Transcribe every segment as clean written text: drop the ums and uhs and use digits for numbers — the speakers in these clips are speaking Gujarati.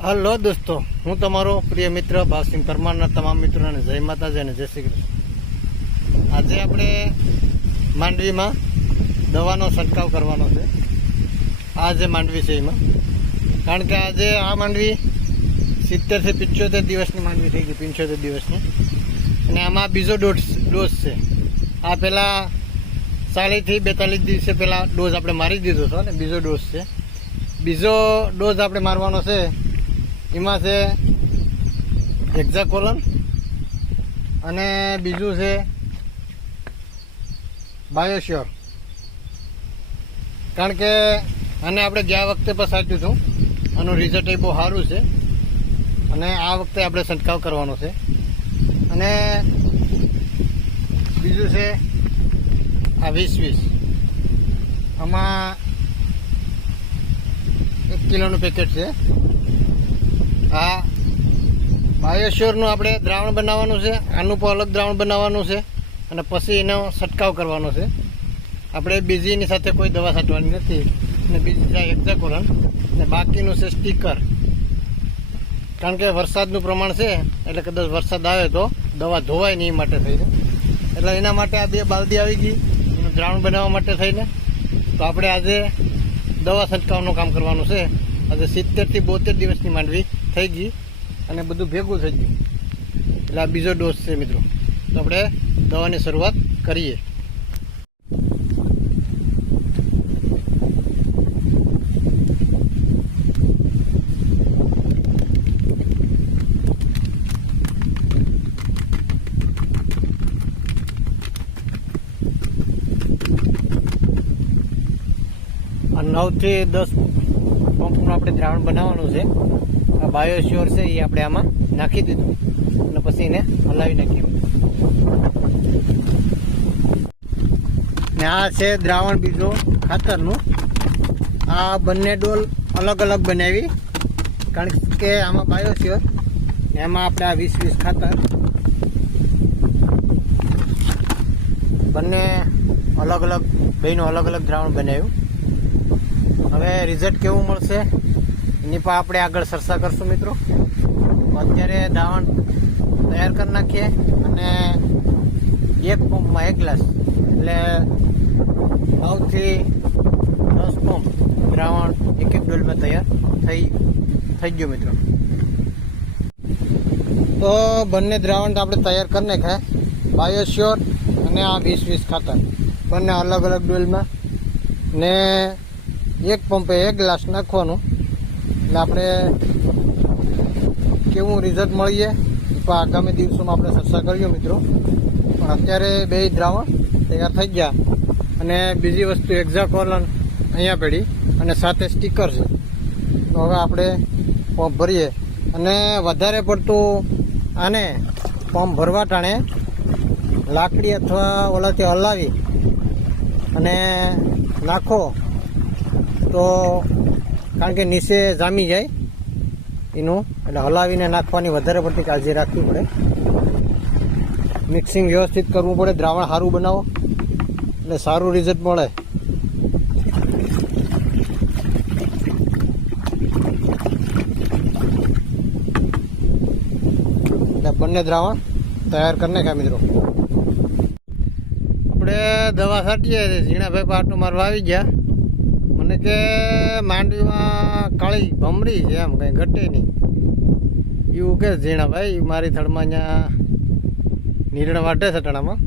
હલો દોસ્તો, હું તમારો પ્રિય મિત્ર ભાવસિંહ પરમારના તમામ મિત્રોને જય માતાજી અને જય શ્રી કૃષ્ણ. આજે આપણે માંડવીમાં દવાનો છંટકાવ કરવાનો છે. આ જે માંડવી છે એમાં, કારણ કે આજે આ માંડવી 70 થી 75 દિવસની માંડવી થઈ ગઈ, 75 દિવસની, અને આમાં બીજો ડોઝ છે. આ પહેલાં 40 થી 42 દિવસે પહેલાં ડોઝ આપણે મારી દીધો હતો ને બીજો ડોઝ છે. બીજો ડોઝ આપણે મારવાનો છે. એમાં છે હેક્ઝાકોલન અને બીજું છે બાયોશ્યોર. કારણ કે આને આપણે ગયા વખતે પણ સાચ્યું હતું, આનું રિઝલ્ટ એ બહુ સારું છે અને આ વખતે આપણે છંટકાવ કરવાનો છે. અને બીજું છે આ 20-20, આમાં 1 કિલોનું પેકેટ છે. આ બાયોશ્યોરનું આપણે દ્રાવણ બનાવવાનું છે, આનું પણ અલગ દ્રાવણ બનાવવાનું છે અને પછી એનો છંટકાવ કરવાનો છે. આપણે બીજીની સાથે કોઈ દવા છાંટવાની નથી. અને બીજી છે હેક્ઝાકોલન અને બાકીનું છે સ્ટીકર. કારણ કે વરસાદનું પ્રમાણ છે, એટલે કદાચ વરસાદ આવે તો દવા ધોવાય નહીં એ માટે થઈને, એટલે એના માટે આ 2 બાલદી આવી ગઈ એનું દ્રાવણ બનાવવા માટે થઈને. તો આપણે આજે દવા છંટકાવનું કામ કરવાનું છે. આજે 70 થી 72 દિવસની માંડવી થઈ ગઈ અને બધું ભેગું થઈ ગયું, એટલે આ બીજો ડોઝ છે મિત્રો. તો આપણે દવાની શરૂઆત કરીએ. આ 9 થી 10 પંપનું આપણે દ્રાવણ બનાવવાનું છે. આ બાયોશ્યોર છે એ આપણે આમાં નાખી દીધું અને પછી એને હલાવી નાખીએ. ને આ છે દ્રાવણ બીજો ખાતરનું. આ બંને ડોલ અલગ અલગ બનાવી, કારણ કે આમાં બાયોશ્યોર ને એમાં આપણે આ 20-20 ખાતર, બંને અલગ અલગ બેનું અલગ અલગ દ્રાવણ બનાવ્યું. હવે રિઝલ્ટ કેવું મળશે એની પર આપણે આગળ ચર્ચા કરશું મિત્રો. અત્યારે દ્રાવણ તૈયાર કરી નાખીએ અને 1 પંપમાં 1 ગ્લાસ, એટલે 9 થી 10 પંપ દ્રાવણ એક ડોલમાં તૈયાર થઈ ગયો મિત્રો. તો બંને દ્રાવણ આપણે તૈયાર કરી નાખ્યા, બાયોશ્યોર અને આ 20-20 ખાતર બંને અલગ અલગ ડોલમાં, ને 1 પંપે 1 ગ્લાસ નાખવાનું. એટલે આપણે કેવું રિઝલ્ટ મળીએ તો આગામી દિવસોમાં આપણે ચર્ચા કરીએ મિત્રો. પણ અત્યારે 2 દ્રાવણ તૈયાર થઈ ગયા અને બીજી વસ્તુ હેક્ઝાકોલન અહીંયા પડી અને સાથે સ્ટીકર છે. તો હવે આપણે પંપ ભરીએ અને વધારે પડતું આને પંપ ભરવા ટાણે લાકડી અથવા ઓલાથી હલાવી અને નાખો, તો કારણ કે નીચે જામી જાય એનું, એટલે હલાવીને નાખવાની વધારે પડતી કાળજી રાખવી પડે. મિક્સિંગ વ્યવસ્થિત કરવું પડે, દ્રાવણ સારું બનાવો એટલે સારું રિઝલ્ટ મળે. એટલે બંને દ્રાવણ તૈયાર કરીને ખાય મિત્રો. આપણે દવા છાંટીએ, ઝીણાભાઈ પાટો મારવા આવી ગયા. મને કે માંડવીમાં કાળી ભમરી છે, એમ કંઈ ઘટે નહીં એવું કે ઝીણાભાઈ. મારી થડમાં અહીંયા નીરણ વાટે છે ટણામાં.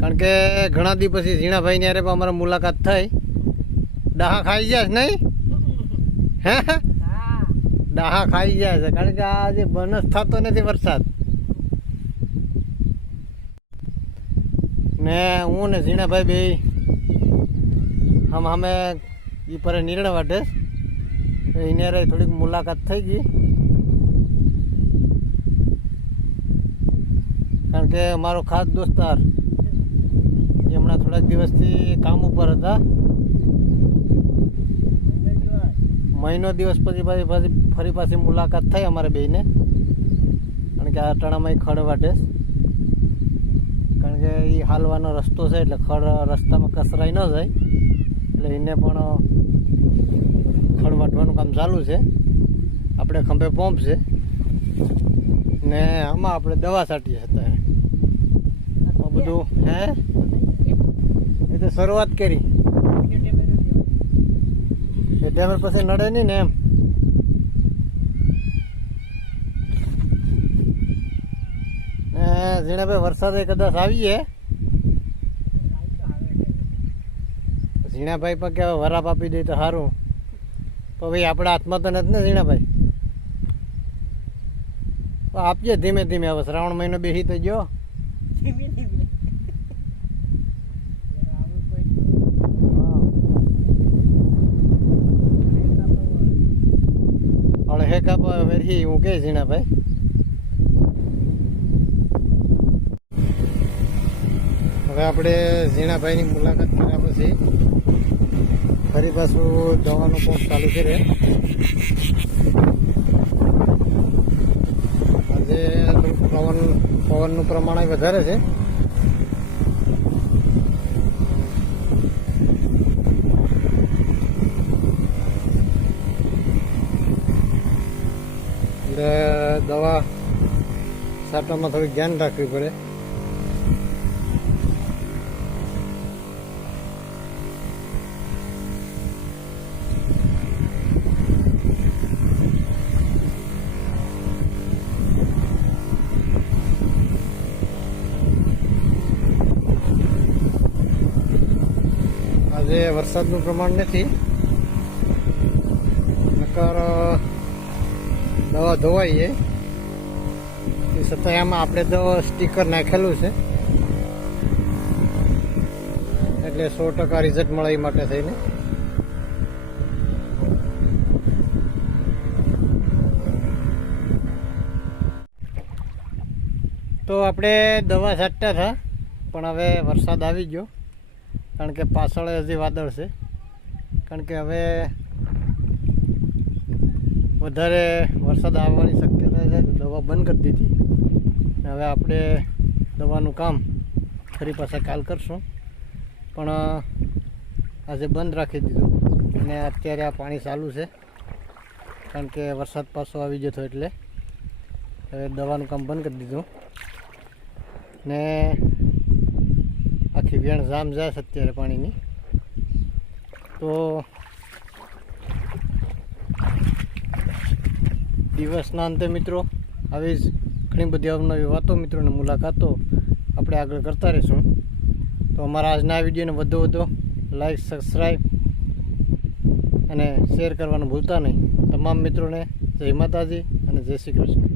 કારણ કે ઘણા દી પછી ઝીણાભાઈની યારે પણ અમારે મુલાકાત થઈ. ડાહા ખાઈ જાય નહીં? હે, ડાહા ખાઈ જાય છે, કારણ કે આ જે બનસ થતો નથી વરસાદ. ને હું ને ઝીણાભાઈ બે અમે એ પર નીરણ વાટે, એને થોડીક મુલાકાત થઈ ગઈ. કારણ કે મારો ખાસ દોસ્તાર એ હમણાં થોડાક દિવસથી કામ ઉપર હતા. મહિનો દિવસ પછી ફરી પાછી મુલાકાત થઈ અમારે બેયને. કારણ કે આ ટણામાં ખડ વાટે, કારણ કે એ હાલવાનો રસ્તો છે એટલે ખડ રસ્તામાં કસરાઈ ન જાય, એટલે એને પણ ખડ વાટવાનું કામ ચાલુ છે. આપણે ખંભે પંપ છે ને આમાં આપણે દવા છાંટીએ અત્યારે આ બધું હે એ તો શરૂઆત કરી એ ડેમર પછી નડે નહીં ને એમ ને ઝીણાભાઈ વરસાદે કદાચ આવીએ ઝીણાભાઈ પર કે વરાપ આપી દે તો સારું પણ ભાઈ આપણા હાથમાં તો નથી ને ઝીણાભાઈ આપજે ધીમે ધીમે હવે શ્રાવણ મહિનો બેસી તો ગયો હે કાપા વેરી હું કે ઝીણાભાઈ હવે આપણે ઝીણાભાઈની મુલાકાત કર્યા પછી ફરી પાછું દવાનું પંપ ચાલુ છે રે આજે પવનનું પ્રમાણ વધારે છે એટલે દવા છાંટવામાં થોડીક ધ્યાન રાખવી પડે આજે વરસાદનું પ્રમાણ નથી નકર દવા ધોવાઈએ એ છતાં આમાં આપણે તો સ્ટીકર નાખેલું છે એટલે 100% રિઝલ્ટ મળે એ માટે થઈને તો આપણે દવા છાંટતા હતા પણ હવે વરસાદ આવી ગયો કારણ કે પાછળ હજી વાદળ છે કારણ કે હવે વધારે વરસાદ આવવાની શક્યતા છે તો દવા બંધ કરી દીધી હવે આપણે દવાનું કામ ફરી પાછા કાલ કરશું પણ આજે બંધ રાખી દીધું અને અત્યારે આ પાણી ચાલુ છે કારણ કે વરસાદ પાછો આવી જતો એટલે હવે દવાનું કામ બંધ કરી દીધું ને આખી વેણ જામ જાય છે અત્યારે પાણીની તો દિવસના અંતે મિત્રો આવી જ ઘણી બધી અવનવી વાતો મિત્રોની મુલાકાતો આપણે આગળ કરતા રહીશું તો અમારા આજના વિડીયોને વધુ લાઈક સબસ્ક્રાઈબ અને શેર કરવાનું ભૂલતા નહીં તમામ મિત્રોને જય માતાજી અને જય શ્રી કૃષ્ણ.